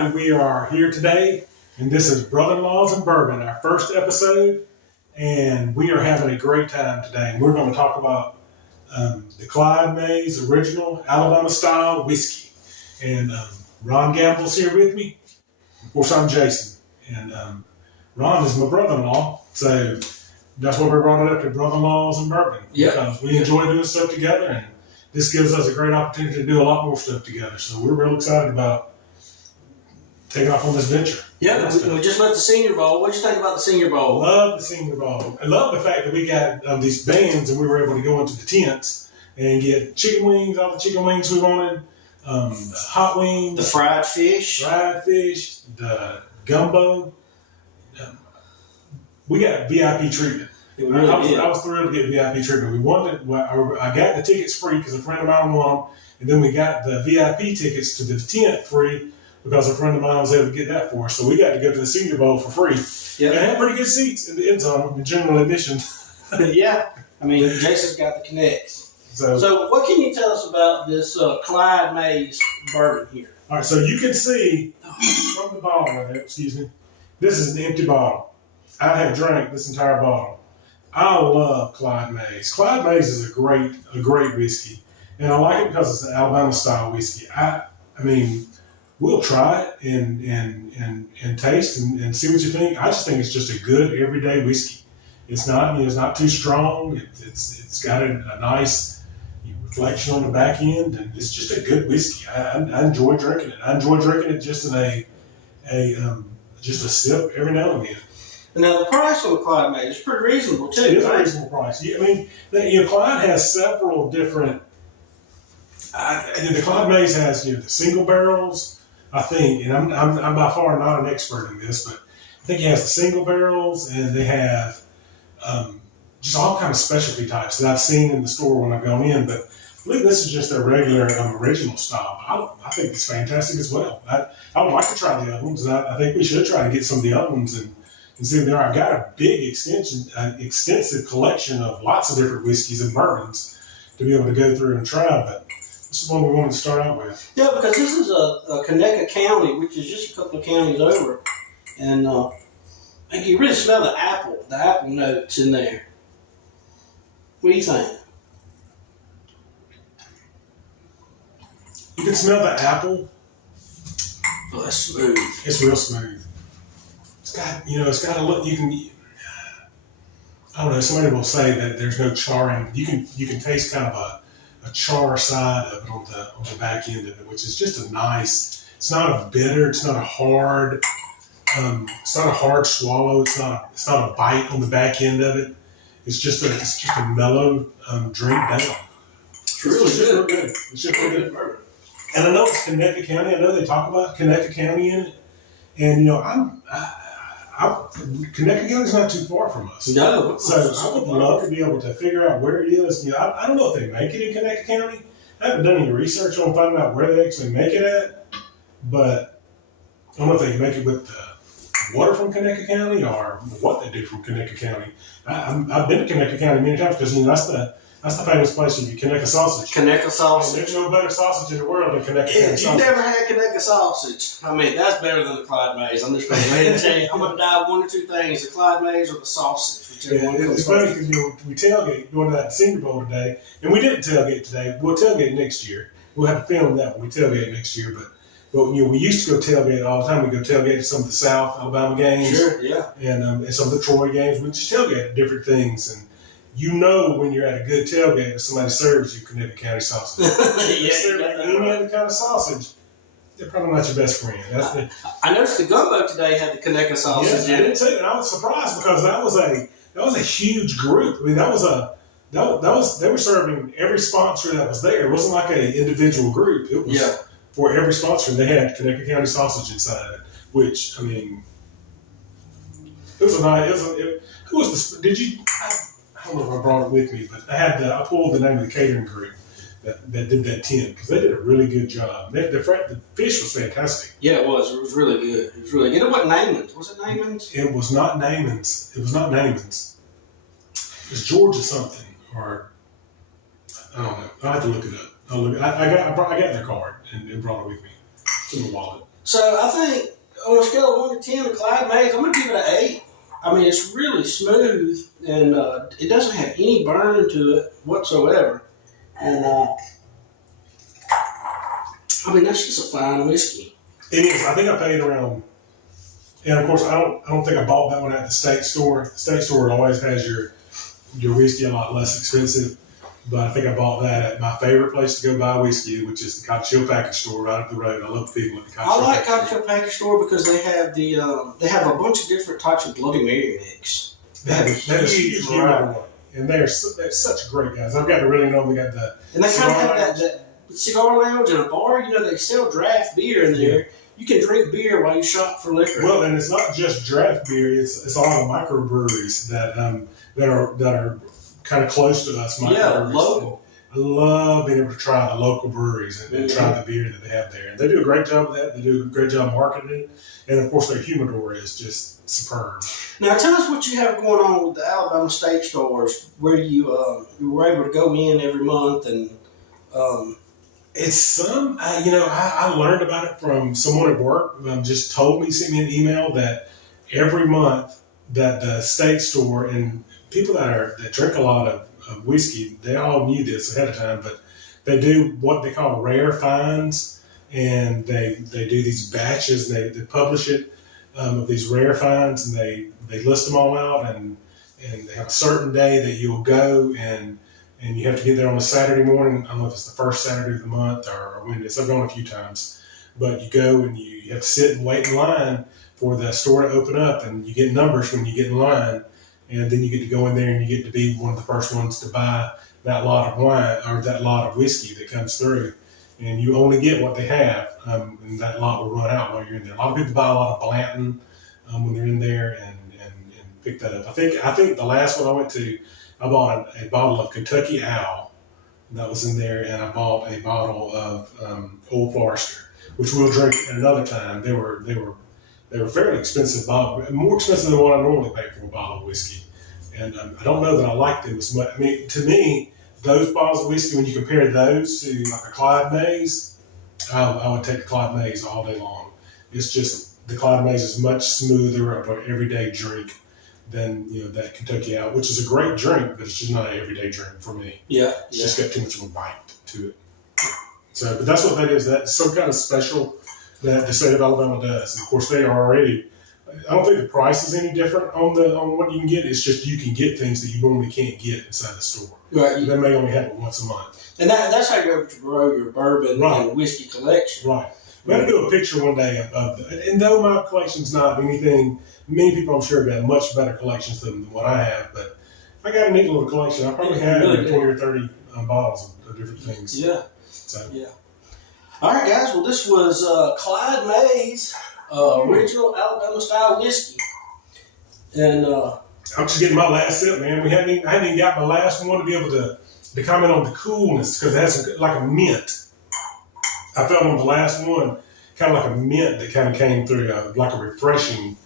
We are here today, and this is Brother-in-Laws and Bourbon, our first episode, and we are having a great time today. And we're going to talk about the Clyde Mays original Alabama-style whiskey. And Ron Gamble's here with me. Of course, I'm Jason, and Ron is my brother-in-law, so that's why we brought it up to Brother-in-Laws and Bourbon. Yep. Because we enjoy doing stuff together, and this gives us a great opportunity to do a lot more stuff together. So we're real excited about taking off on this venture. Yeah, we just left the Senior Bowl. What did you think about the Senior Bowl? Love the Senior Bowl. I love the fact that we got these bands and we were able to go into the tents and get chicken wings, all the chicken wings we wanted, hot wings, The fried fish, the gumbo. We got VIP treatment. I was thrilled to get VIP treatment. We wanted. I got the tickets free because a friend of mine won them, and then we got the VIP tickets to the tent free because a friend of mine was able to get that for us. So we got to go to the Senior Bowl for free. Yep. And had pretty good seats in the end zone, the general admission. Yeah, I mean, Jason's got the connects. So what can you tell us about this Clyde Mays bourbon here? all right, so you can see from the bottle of it, excuse me, this is an empty bottle. I have drank this entire bottle. I love Clyde Mays. Clyde Mays is a great whiskey, and I like it because it's an Alabama style whiskey. I mean, we'll try it and taste and see what you think. I just think it's just a good everyday whiskey. It's not too strong. It's got a nice reflection on the back end, and it's just a good whiskey. I enjoy drinking it. I enjoy drinking it just in just a sip every now and then. And now the price on the Clyde Mays is pretty reasonable too. It is a reasonable price. I mean, Clyde has several different. The Clyde Mays has the single barrels, I think, and I'm by far not an expert in this, but I think he has the single barrels, and they have just all kind of specialty types that I've seen in the store when I've gone in. But I believe this is just their regular original style. I think it's fantastic as well. I would like to try the other ones, and I think we should try to get some of the other ones and see if they are. I've got a big extensive collection of lots of different whiskeys and bourbons to be able to go through and try, but this is one we wanted to start out with. Yeah, because this is a Conecuh County, which is just a couple of counties over, and you can really smell the apple notes in there. What do you think? You can smell the apple. Oh, that's smooth. It's real smooth. It's got a look. You can. I don't know. Somebody will say that there's no charring. You can taste kind of a char side of it on the back end of it, which is just a nice. It's not a bitter. It's not a hard. It's not a hard swallow. It's not a bite on the back end of it. It's just a mellow drink down. It's really good. It's just real good. And I know it's Conecuh County. I know they talk about Conecuh County in it, and Conecuh County's not too far from us. No. So I would love to be able to figure out where it is. I don't know if they make it in Conecuh County. I haven't done any research on finding out where they actually make it at, but I don't know if they make it with the water from Conecuh County or what they do from Conecuh County. I've been to Conecuh County many times because that's the famous place you get Conecuh sausage. Conecuh sausage. There's no better sausage in the world than Conecuh County sausage. If you've never had Conecuh sausage, I mean, that's better than the Clyde Mays. I'm just going to go ahead and tell you, I'm going to die one or two things, the Clyde Mays or the sausage. Yeah, it's funny because we tailgate going to that Senior Bowl today, and we didn't tailgate today. We'll tailgate next year. We'll have to film that when we tailgate next year. But we used to go tailgate all the time. We go tailgate to some of the South Alabama games, sure, yeah, and some of the Troy games. We just tailgate at different things, and when you're at a good tailgate if somebody serves you Conecuh County sausage. If they serve any other kind of sausage, they're probably not your best friend. I noticed the gumbo today had the Conecuh sausage. Yes, I did too, and I was surprised because that was a huge group. I mean, they were serving every sponsor that was there. It wasn't like an individual group. It was for every sponsor. They had Conecuh County sausage inside of it, which I mean, it was a nice. Who was the? Did you? I don't know if I brought it with me, but I pulled the name of the catering group that did that tent because they did a really good job. The fish was fantastic. Yeah, it was. It was really good. It was really good. It wasn't Naaman's. Was it Naaman's? It was not Naaman's. It was Georgia something, or I don't know. I'll have to look it up. I got their card and brought it with me. It's in the wallet. So I think on a scale of 1 to 10, the Clyde Mays, I'm going to give it an 8. I mean, it's really smooth, and it doesn't have any burn to it whatsoever. And I mean, that's just a fine whiskey. It is. I think I paid around, and of course, I don't think I bought that one at the state store. The state store always has your whiskey a lot less expensive. But I think I bought that at my favorite place to go buy whiskey, which is the Cottage Hill Package Store right up the road. I love the people at the Cottage Hill. I like Cottage Hill Package Store because they have they have a bunch of different types of Bloody Mary mix. They have a huge variety, and they're such great guys. I've got to really know. We got the and they kind of have that cigar lounge and a bar. You know, they sell draft beer in there. Yeah. You can drink beer while you shop for liquor. Well, and it's not just draft beer. It's all the microbreweries that are kind of close to us. Yeah, local. I love being able to try the local breweries and try the beer that they have there. And they do a great job of that. They do a great job marketing it. And, of course, their humidor is just superb. Now, tell us what you have going on with the Alabama State Stores, where you were able to go in every month. And it's I learned about it from someone at work. Just told me, sent me an email that every month that the State Store and people that drink a lot of whiskey, they all knew this ahead of time, but they do what they call rare finds, and they do these batches, and they publish it of these rare finds, and they list them all out, and they have a certain day that you'll go, and you have to get there on a Saturday morning. I don't know if it's the first Saturday of the month or when it's. I've gone a few times, but you go and you have to sit and wait in line for the store to open up, and you get numbers when you get in line. And then you get to go in there and you get to be one of the first ones to buy that lot of wine or that lot of whiskey that comes through. And you only get what they have, and that lot will run out while you're in there. A lot of people buy a lot of Blanton when they're in there and pick that up. I think the last one I went to, I bought a bottle of Kentucky Owl that was in there, and I bought a bottle of Old Forester, which we'll drink at another time. They were fairly expensive bottle, more expensive than what I normally pay for a bottle of whiskey. And I don't know that I like them as much. I mean, to me, those bottles of whiskey, when you compare those to like a Clyde Mays, I would take the Clyde Mays all day long. It's just the Clyde Mays is much smoother of an everyday drink than that Kentucky Owl, which is a great drink, but it's just not an everyday drink for me. Yeah, it's just got too much of a bite to it. So, but that's what that is. That's some kind of special that the state of Alabama does. And of course, they are already. I don't think the price is any different on what you can get. It's just you can get things that you normally can't get inside the store. Right. They may only have it once a month. And that's how you're able to grow your bourbon and whiskey collection. Right. We have to do a picture one day of and though my collection's not anything, many people I'm sure have got much better collections than what I have, but I got a neat little collection. I probably have really 20 or 30 bottles of different things. Yeah. So. Yeah. All right, guys. Well, this was Clyde Mays. Original Alabama style whiskey, and I'm just getting my last sip, man. I hadn't even got my last one to be able to comment on the coolness because it has like a mint. I felt on the last one kind of like a mint that kind of came through, like a refreshing.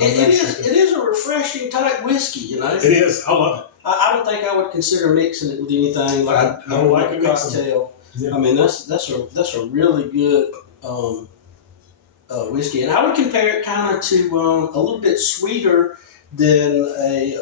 It is a refreshing type whiskey, you know. It is. I love it. I don't think I would consider mixing it with anything like I don't like a cocktail. Yeah. I mean that's a really good. Whiskey, and I would compare it kind of to a little bit sweeter than a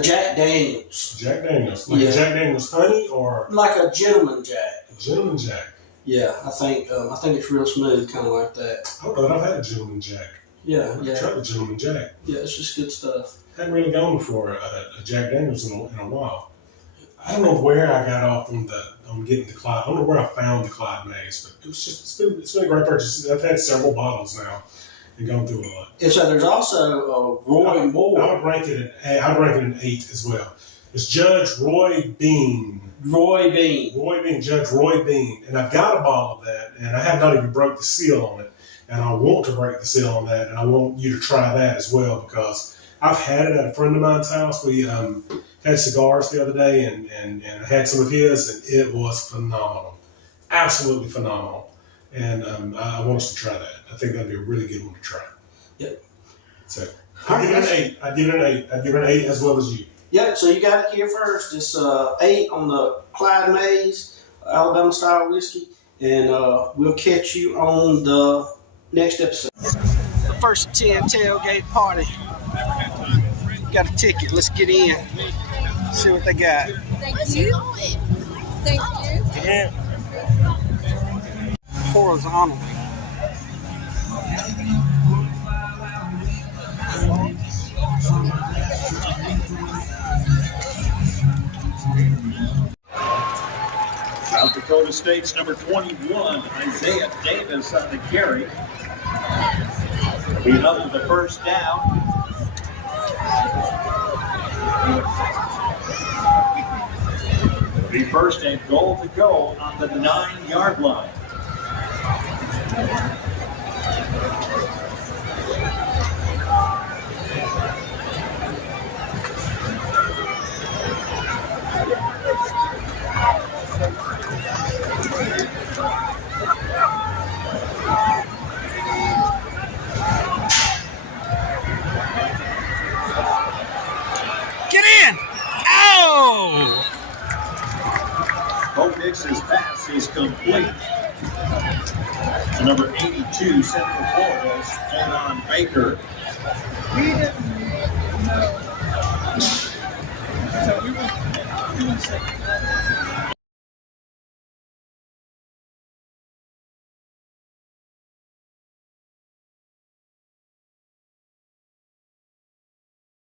Jack Daniels. Jack Daniels, like a Jack Daniels honey, or like a Gentleman Jack. A Gentleman Jack. Yeah, I think it's real smooth, kind of like that. I don't know that I've had a Gentleman Jack. Yeah, I've tried the Gentleman Jack. Yeah, it's just good stuff. I haven't really gone for a Jack Daniels in a while. I don't know where I got off on getting the Clyde. I don't know where I found the Clyde Mays, but it's been a great purchase. I've had several bottles now and gone through a lot. And so there's also Roy Moore. I would rank it an 8 as well. It's Judge Roy Bean. Judge Roy Bean, and I've got a bottle of that, and I have not even broke the seal on it, and I want to break the seal on that, and I want you to try that as well because I've had it at a friend of mine's house. We had cigars the other day, and I had some of his, and it was phenomenal, absolutely phenomenal. And I want us to try that. I think that'd be a really good one to try. Yep. So I give it an 8. I give it an 8 as well as you. Yep. So you got it here first. It's 8 on the Clyde Mays Alabama style whiskey, And we'll catch you on the next episode. The first 10 tailgate party. Got a ticket. Let's get in. See what they got. Thank you. Thank you. Yeah. Horizontal. South Dakota State's number 21, Isaiah Davis on the carry. He held the first down. It'll be first and goal to go on the 9-yard line. Get in! Oh! Bo Nix's pass is complete to number 82, Central Florida's Aaron Baker. We didn't know. So we were doing something.